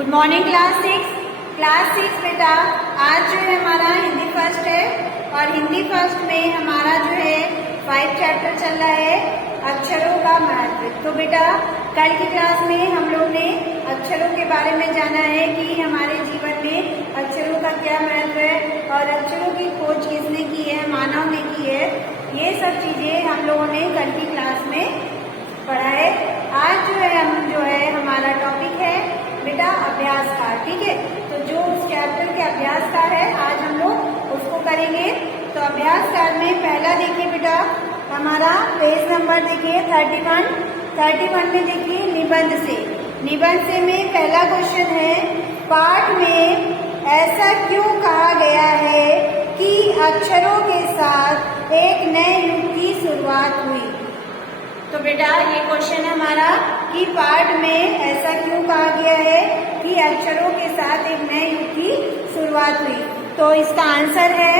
Good morning class six बेटा। आज जो है हमारा हिंदी फर्स्ट है और हिंदी फर्स्ट में हमारा जो है 5 चैप्टर चल रहा है अक्षरों का महत्व। तो बेटा कल की क्लास में हम लोग ने अक्षरों के बारे में जाना है कि हमारे जीवन में अक्षरों का क्या महत्व है और अक्षरों की खोज किसने की है, मानव ने की है। ये सब चीजें हम लोगों ने कल की क्लास में पढ़ा है। आज जो है हमारा टॉपिक है बेटा अभ्यास का, ठीक है। तो जो उस चैप्टर के अभ्यास का है आज हम लोग उसको करेंगे। तो अभ्यास कार्ड में पहला देखिए बेटा, हमारा पेज नंबर देखिए 31 में देखिए निबंध से में पहला क्वेश्चन है, पाठ में ऐसा क्यों कहा गया है कि अक्षरों के साथ एक नए युग की शुरुआत हुई। तो बेटा ये क्वेश्चन है हमारा कि पाठ में ऐसा क्यों कहा गया है कि अक्षरों के साथ एक नए युग की शुरुआत हुई। तो इसका आंसर है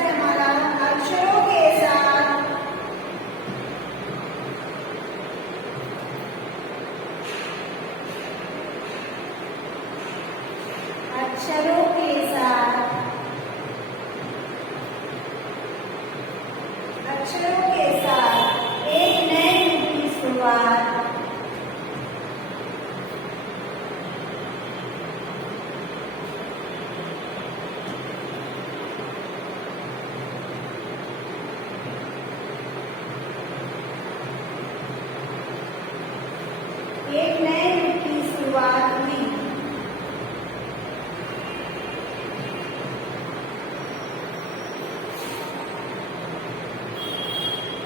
हमारा अक्षरों के साथ एक नए युग की शुरुआत हुई।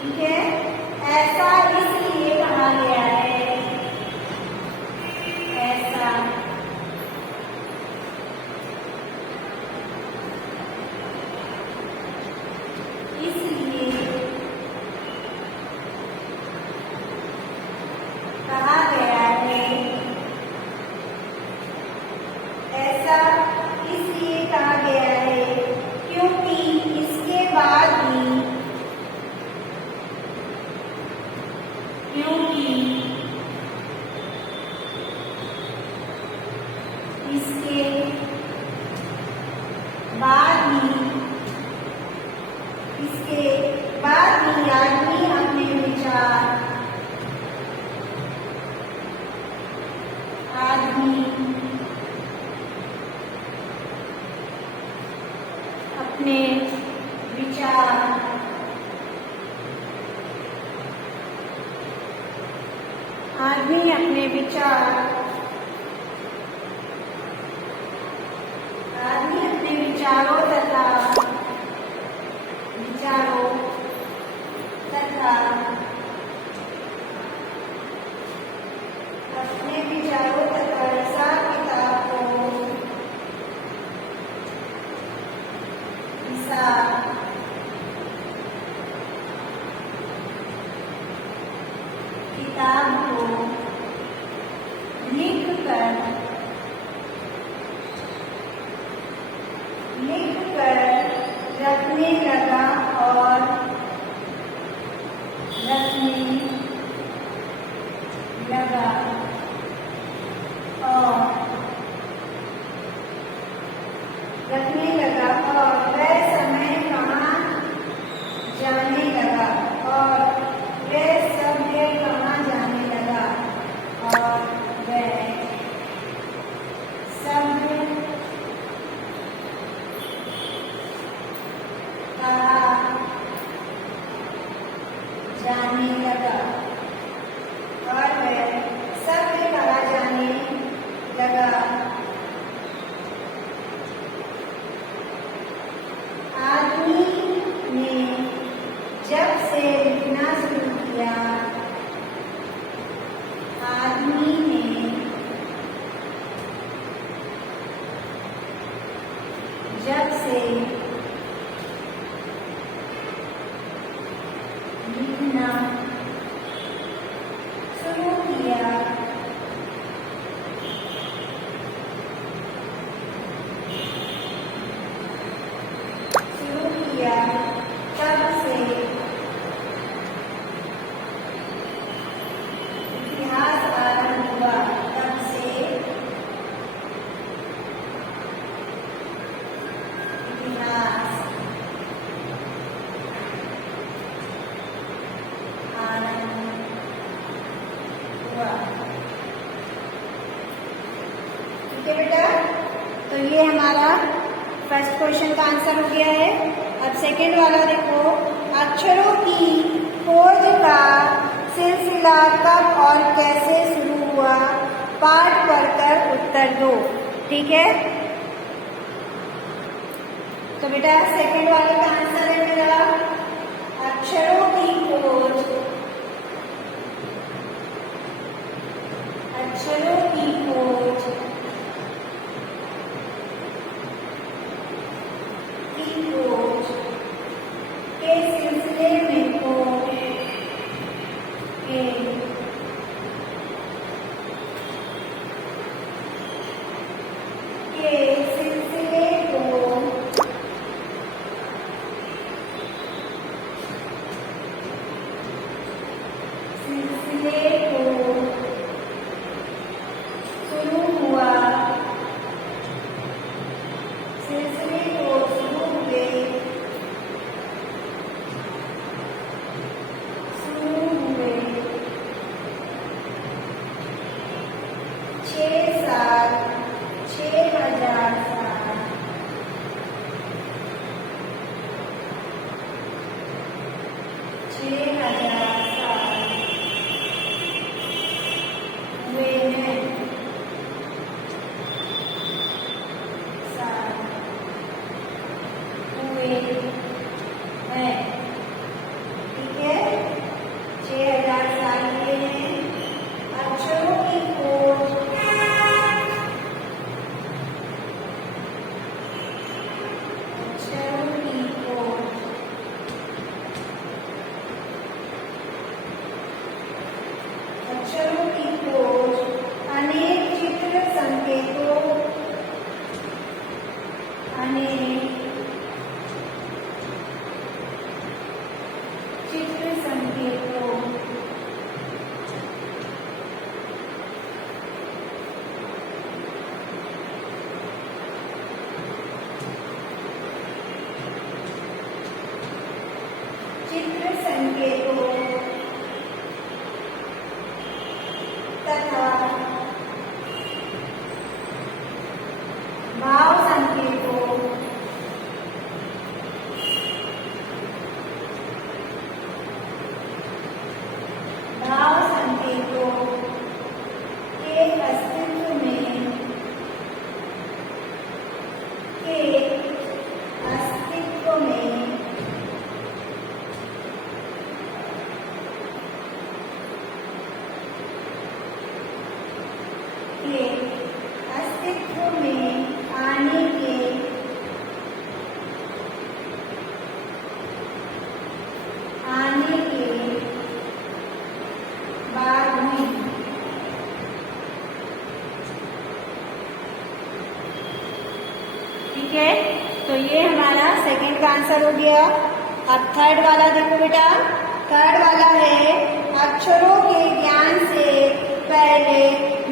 ठीक है, ऐसा इसलिए कहा गया है, ऐसा इसलिए कहा गया है, ऐसा इसलिए कहा गया है क्योंकि इसके बाद भी इसके बाद भी आदमी अपने विचार अपने विचारों तथा हिसाब किताब को लिख कर रखने लगा और वह समय कहाँ जाने लगा और वह समय कहाँ जाने लगा और वह सब कहा जाने लगा और वह सब कहा जाने लगा। आदमी ने जब से लिखना शुरू किया, आदमी ने जब से लिखना फर्स्ट क्वेश्चन का आंसर हो गया है। अब सेकंड वाला देखो, अक्षरों की खोज का सिलसिला कब और कैसे शुरू हुआ, पाठ पढ़कर उत्तर दो। ठीक है, तो बेटा सेकंड वाले का आंसर है मेरा अक्षरों की खोज, अक्षरों की खोज के सिलसिले में ठीक है, तो ये हमारा सेकंड का आंसर हो गया। अब थर्ड वाला देखो बेटा, थर्ड वाला है अक्षरों के ज्ञान से पहले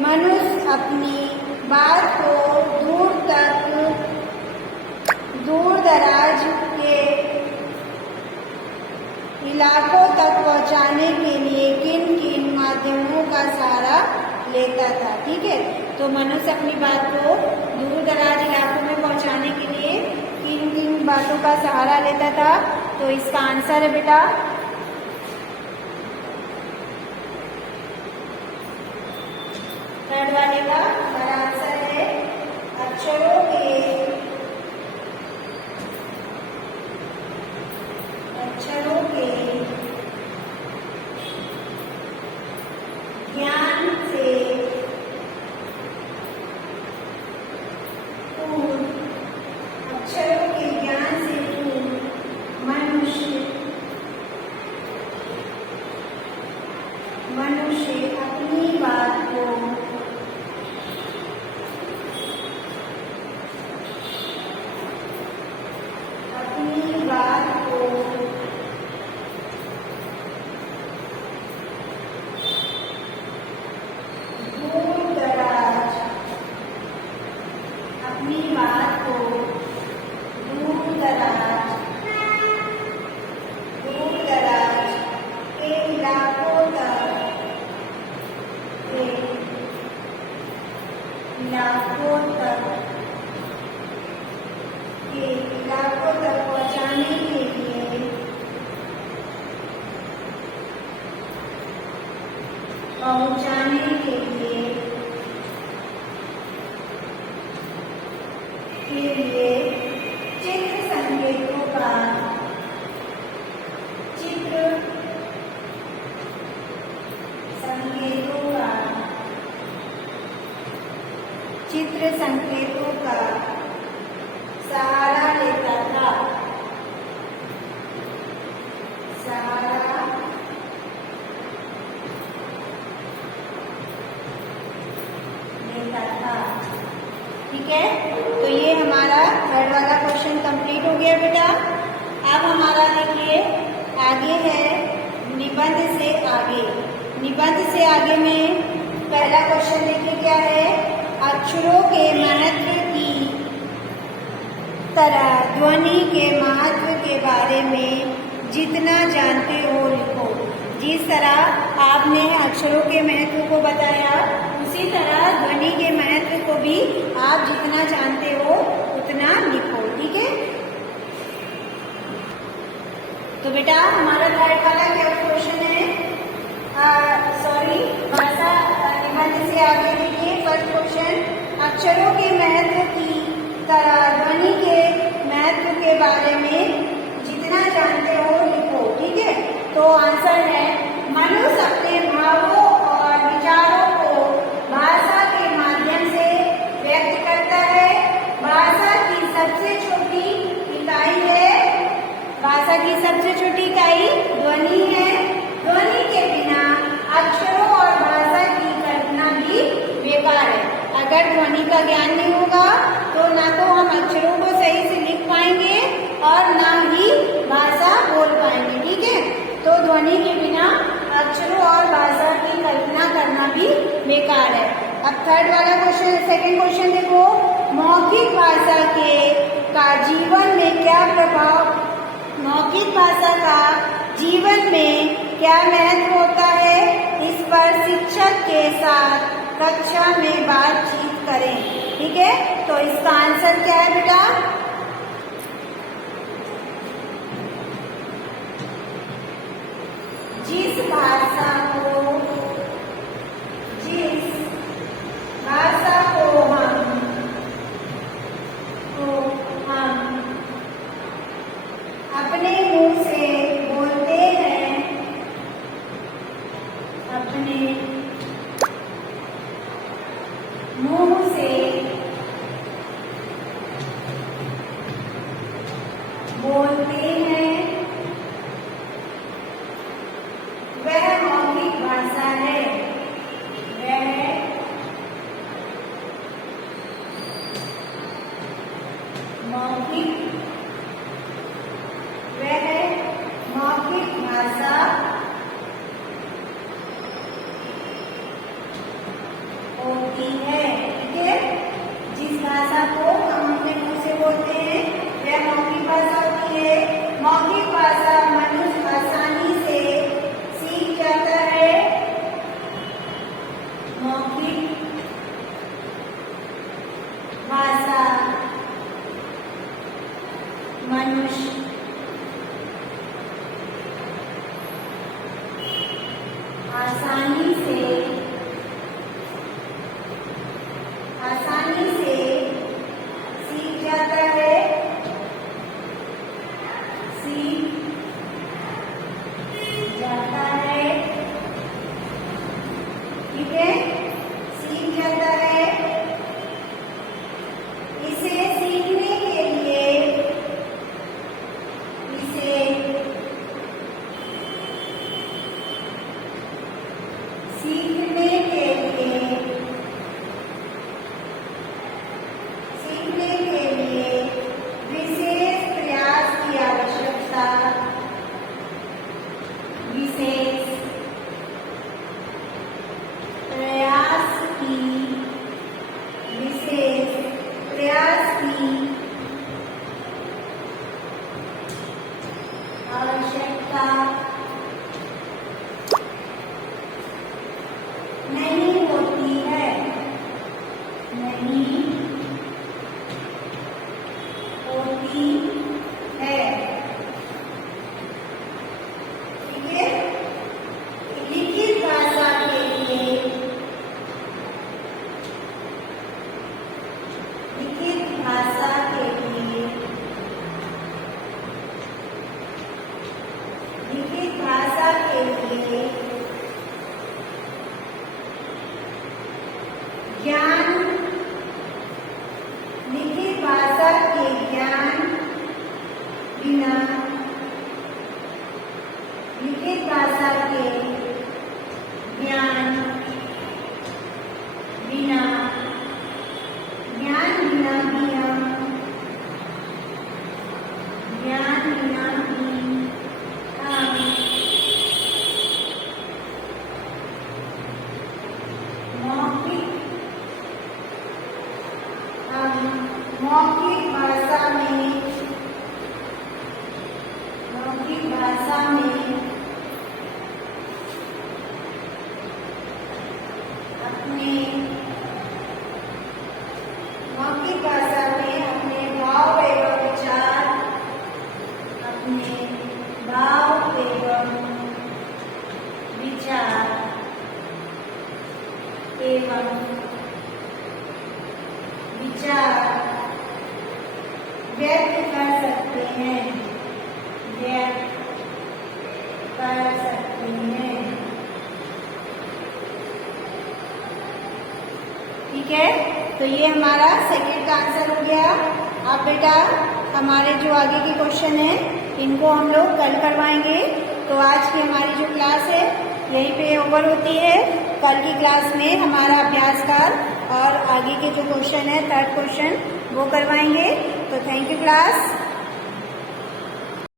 मनुष्य अपनी बात को दूर दराज के इलाकों तक पहुंचाने के लिए किन किन माध्यमों का सहारा लेता था। ठीक है, तो मनुष्य अपनी बात को दूर दराज इलाकों में पहुंचाने के लिए किन किन बातों का सहारा लेता था। तो इसका आंसर है बेटा थर्ड वाले का हमारा आंसर है अक्षरों के ज्ञान से पूर्ण, अक्षरों के ज्ञान से पूर्ण मनुष्य अपनी बात को पहुंचाने के लिए चित्र संकेतों का सहारा लेता था। ठीक है, तो ये हमारा थर्ड वाला क्वेश्चन कंप्लीट हो गया बेटा। अब हमारा देखिए आगे है निबंध से आगे। निबंध से आगे में पहला क्वेश्चन देखिए क्या है, अक्षरों के महत्व की तरह ध्वनि के महत्व के बारे में जितना जानते हो लिखो। जिस तरह आपने अक्षरों के महत्व को बताया उसी तरह ध्वनि के महत्व को भी आप जितना जानते हो उतना लिखो। ठीक है, तो बेटा हमारा थर्ड वाला क्या क्वेश्चन है, भाषा निबंध से आगे देखिए फर्स्ट क्वेश्चन, अक्षरों के महत्व की तरह ध्वनि के महत्व के बारे में जितना जानते हो लिखो। ठीक है, तो आंसर है मनुष्य अपने भावों और विचारों को भाषा के माध्यम से व्यक्त करता है। भाषा की सबसे छोटी इकाई ध्वनि है। ध्वनि के बिना अक्षरों और भाषा की कल्पना भी बेकार है। अगर ध्वनि का ज्ञान नहीं होगा तो ना तो हम अक्षरों को सही से लिख पाएंगे और ना ही भाषा बोल पाएंगे। ठीक है, तो ध्वनि के बिना अक्षरों और भाषा की कल्पना करना भी बेकार है। अब थर्ड वाला क्वेश्चन, सेकंड क्वेश्चन देखो, मौखिक भाषा का जीवन में क्या प्रभाव, मौखिक भाषा का जीवन में क्या महत्व होता है, इस पर शिक्षक के साथ कक्षा में बातचीत करें। ठीक है, तो इसका आंसर क्या है बेटा, जिस भाषा को हम अपने मुंह से बोलते हैं, अपने मुंह से बोलते हैं, वह मौखिक भाषा है। वह मौखिक भाषा होती है। ठीक है, जिस भाषा को हम अपने मुंह से बोलते हैं वह मौखिक भाषा होती है। मौखिक भाषा मनुष्य आसानी से सीख जाता है। मौखिक भाषा मनुष्य आसानी से सीख जाता है। ठीक है, सीख जाता है। इसे सीखने के लिए सीख लिए ज्ञान, लिखित भाषा के ज्ञान बिना, लिखित भाषा के ज्ञान बिना, ज्ञान बिना भी हम, ज्ञान बिना भी हम मौखिक, मौखिक भाषा में, मौखिक भाषा में अपने, मौखिक भाषा में अपने भाव एवं विचार, अपने भाव एवं विचार एवं विचार व्यक्त कर सकते हैं, व्यक्त कर सकते हैं। ठीक है, तो ये हमारा सेकंड का आंसर हो गया। अब बेटा हमारे जो आगे के क्वेश्चन है इनको हम लोग कल करवाएंगे। तो आज की हमारी जो क्लास है यहीं पे ओवर होती है। कल की क्लास में हमारा अभ्यास कार्य और आगे के जो क्वेश्चन है थर्ड क्वेश्चन वो करवाएंगे। तो थैंक यू क्लास।